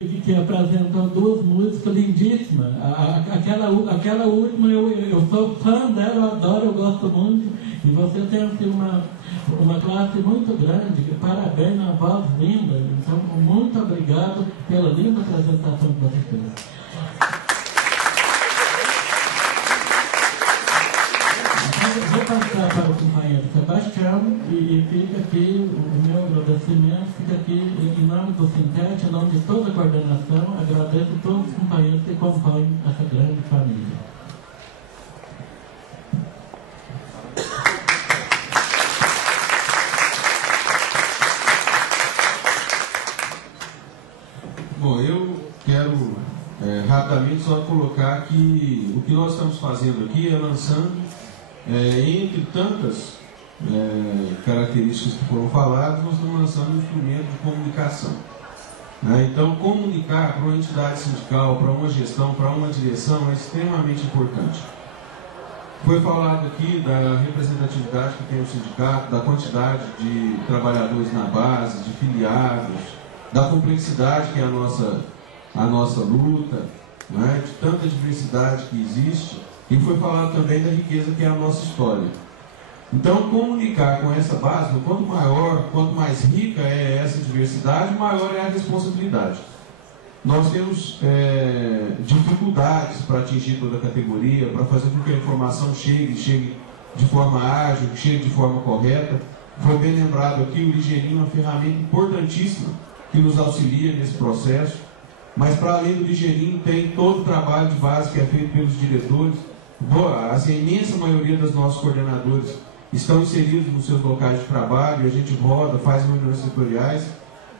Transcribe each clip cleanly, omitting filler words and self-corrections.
que apresentou duas músicas lindíssimas. Aquela última, eu sou fã dela, eu adoro, eu gosto muito. E você tem assim, uma classe muito grande, parabéns, uma voz linda. Então, muito obrigado pela linda apresentação que você fez. Vou passar para o companheiro Sebastião e fica aqui o meu agradecimento, fica aqui em nome do Sintete, em nome de toda a coordenação, agradeço a todos os companheiros que compõem essa grande família. Bom, eu quero rapidamente só colocar que o que nós estamos fazendo aqui é lançando, entre tantas características que foram faladas, nós estamos lançando um instrumento de comunicação. Então, comunicar para uma entidade sindical, para uma gestão, para uma direção é extremamente importante. Foi falado aqui da representatividade que tem o sindicato, da quantidade de trabalhadores na base, de filiados, da complexidade que é a nossa luta, de tanta diversidade que existe. E foi falado também da riqueza que é a nossa história. Então, comunicar com essa base, quanto maior, quanto mais rica é essa diversidade, maior é a responsabilidade. Nós temos dificuldades para atingir toda a categoria, para fazer com que a informação chegue de forma ágil, chegue de forma correta. Foi bem lembrado aqui, o Ligeirinho é uma ferramenta importantíssima que nos auxilia nesse processo. Mas, para além do Ligeirinho, tem todo o trabalho de base que é feito pelos diretores. A imensa maioria dos nossos coordenadores estão inseridos nos seus locais de trabalho, a gente roda, faz reuniões setoriais,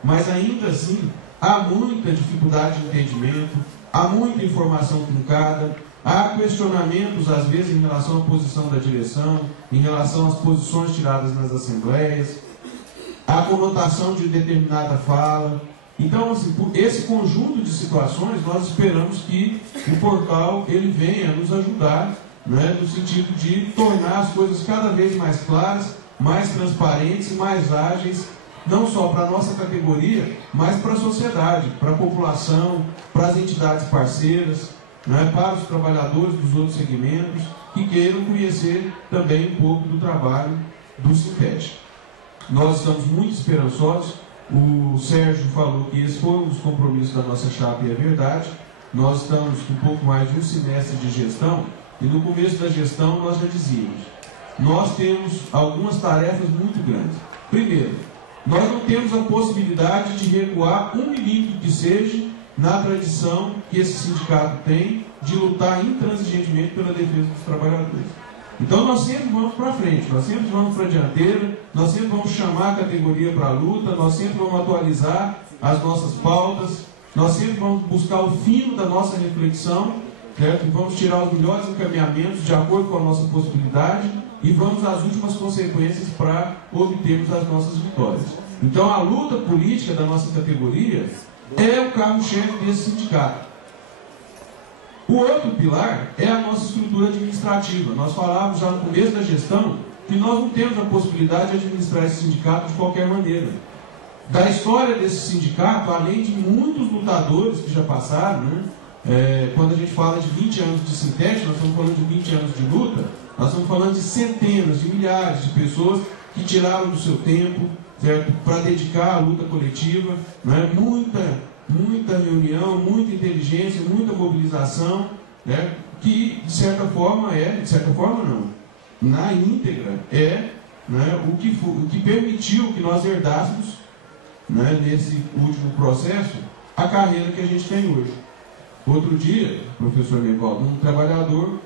mas ainda assim há muita dificuldade de entendimento, há muita informação truncada, há questionamentos às vezes em relação à posição da direção, em relação às posições tiradas nas assembleias, há conotação de determinada fala. Então, assim, por esse conjunto de situações, nós esperamos que o portal ele venha nos ajudar, no sentido de tornar as coisas cada vez mais claras, mais transparentes e mais ágeis, não só para a nossa categoria, mas para a sociedade, para a população, para as entidades parceiras, para os trabalhadores dos outros segmentos, que queiram conhecer também um pouco do trabalho do Sintete. Nós estamos muito esperançosos. O Sérgio falou que esse foi um dos compromissos da nossa chapa e é verdade. Nós estamos com um pouco mais de um semestre de gestão e no começo da gestão nós já dizíamos, nós temos algumas tarefas muito grandes. Primeiro, nós não temos a possibilidade de recuar 1 milímetro que seja na tradição que esse sindicato tem de lutar intransigentemente pela defesa dos trabalhadores. Então nós sempre vamos para frente, nós sempre vamos para a dianteira, nós sempre vamos chamar a categoria para a luta, nós sempre vamos atualizar as nossas pautas, nós sempre vamos buscar o fino da nossa reflexão, certo? E vamos tirar os melhores encaminhamentos de acordo com a nossa possibilidade e vamos às últimas consequências para obtermos as nossas vitórias. Então a luta política da nossa categoria é o carro-chefe desse sindicato. O outro pilar é a nossa estrutura administrativa. Nós falávamos já no começo da gestão que nós não temos a possibilidade de administrar esse sindicato de qualquer maneira. Da história desse sindicato, além de muitos lutadores que já passaram, quando a gente fala de 20 anos de Sintete, nós estamos falando de 20 anos de luta, nós estamos falando de centenas, de milhares de pessoas que tiraram do seu tempo, para dedicar à luta coletiva, muita reunião, muita inteligência, muita mobilização, que de certa forma na íntegra o que permitiu que nós herdássemos, nesse último processo, a carreira que a gente tem hoje. Outro dia, professor Nivaldo, um trabalhador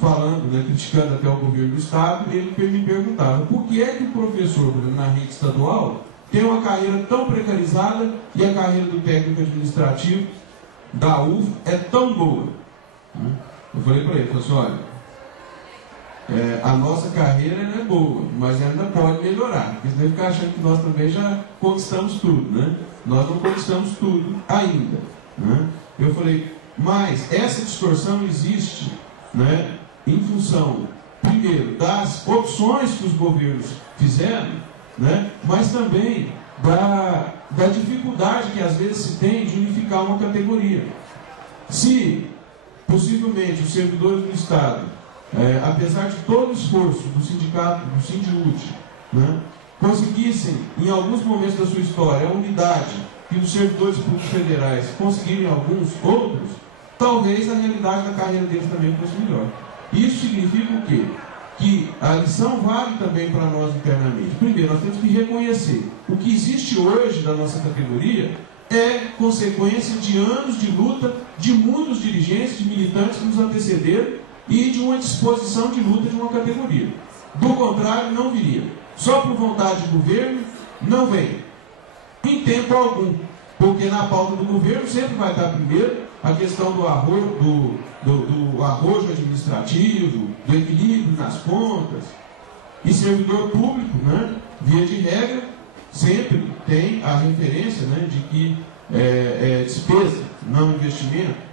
falando, criticando até o governo do Estado, ele me perguntava por que é que o professor na rede estadual tem uma carreira tão precarizada e a carreira do técnico administrativo da UF é tão boa. Eu falei para ele, olha, a nossa carreira é boa, mas ainda pode melhorar, porque senão ficar achando que nós também já conquistamos tudo, Nós não conquistamos tudo ainda, Eu falei, mas essa distorção existe, em função, primeiro, das opções que os governos fizeram, mas também da dificuldade que às vezes se tem de unificar uma categoria. Se, possivelmente, os servidores do Estado, apesar de todo o esforço do sindicato, do Sindiúd, né, conseguissem, em alguns momentos da sua história, a unidade que os servidores públicos federais conseguirem alguns outros, talvez a realidade da carreira deles também fosse melhor. Isso significa o quê? Que a lição vale também para nós internamente. Primeiro, nós temos que reconhecer o que existe hoje da nossa categoria é consequência de anos de luta de muitos dirigentes, de militantes que nos antecederam e de uma disposição de luta de uma categoria. Do contrário, não viria. Só por vontade do governo, não vem. Em tempo algum. Porque na pauta do governo sempre vai estar primeiro a questão do arrojo administrativo, do equilíbrio nas contas. E servidor público, né, via de regra, sempre tem a referência, né, de que é despesa, não investimento.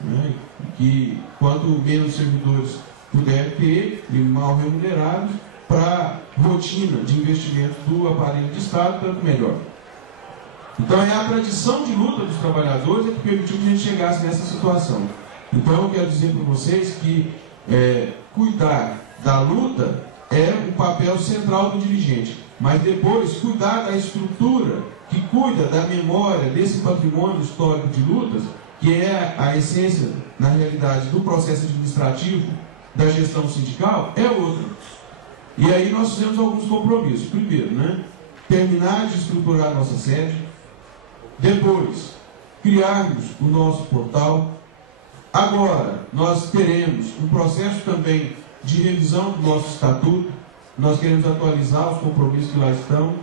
Né, que quanto menos servidores puder ter, e mal remunerados, para rotina de investimento do aparelho de Estado, tanto melhor. Então é a tradição de luta dos trabalhadores que permitiu que a gente chegasse nessa situação. Então eu quero dizer para vocês que cuidar da luta é um papel central do dirigente, mas depois cuidar da estrutura que cuida da memória desse patrimônio histórico de lutas, que é a essência, na realidade, do processo administrativo da gestão sindical, é outra. E aí nós fizemos alguns compromissos. Primeiro, né, terminar de estruturar a nossa sede. Depois, criarmos o nosso portal. Agora, nós teremos um processo também de revisão do nosso estatuto. Nós queremos atualizar os compromissos que lá estão.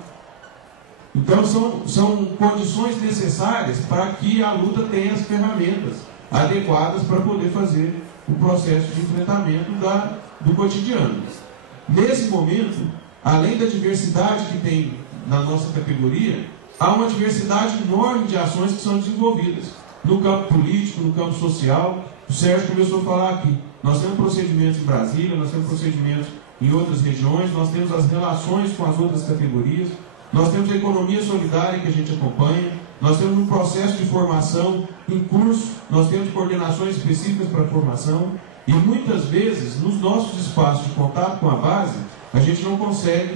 Então, são condições necessárias para que a luta tenha as ferramentas adequadas para poder fazer o processo de enfrentamento do cotidiano. Nesse momento, além da diversidade que tem na nossa categoria, há uma diversidade enorme de ações que são desenvolvidas no campo político, no campo social. O Sérgio começou a falar aqui. Nós temos procedimentos em Brasília, nós temos procedimentos em outras regiões, nós temos as relações com as outras categorias, nós temos a economia solidária que a gente acompanha, nós temos um processo de formação em curso, nós temos coordenações específicas para a formação, e muitas vezes, nos nossos espaços de contato com a base, a gente não consegue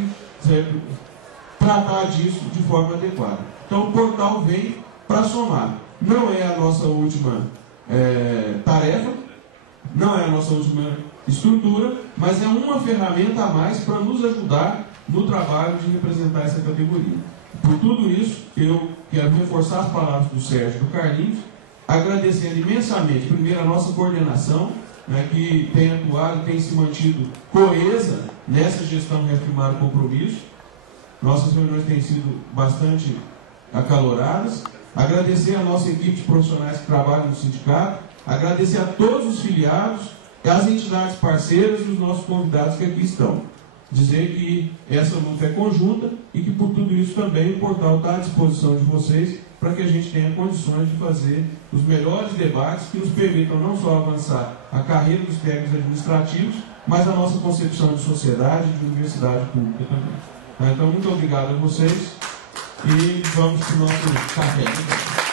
tratar disso de forma adequada. Então o portal vem para somar. Não é a nossa última tarefa, não é a nossa última estrutura, mas é uma ferramenta a mais para nos ajudar no trabalho de representar essa categoria. Por tudo isso, eu quero reforçar as palavras do Sérgio e do Carlinhos, agradecendo imensamente, primeiro, a nossa coordenação, né, que tem atuado, tem se mantido coesa nessa gestão de reafirmar o compromisso. Nossas reuniões têm sido bastante acaloradas. Agradecer a nossa equipe de profissionais que trabalham no sindicato, agradecer a todos os filiados, as entidades parceiras e os nossos convidados que aqui estão. Dizer que essa luta é conjunta e que por tudo isso também o portal está à disposição de vocês para que a gente tenha condições de fazer os melhores debates que nos permitam não só avançar a carreira dos técnicos administrativos, mas a nossa concepção de sociedade e de universidade pública também. Então, muito obrigado a vocês e vamos para o nosso café.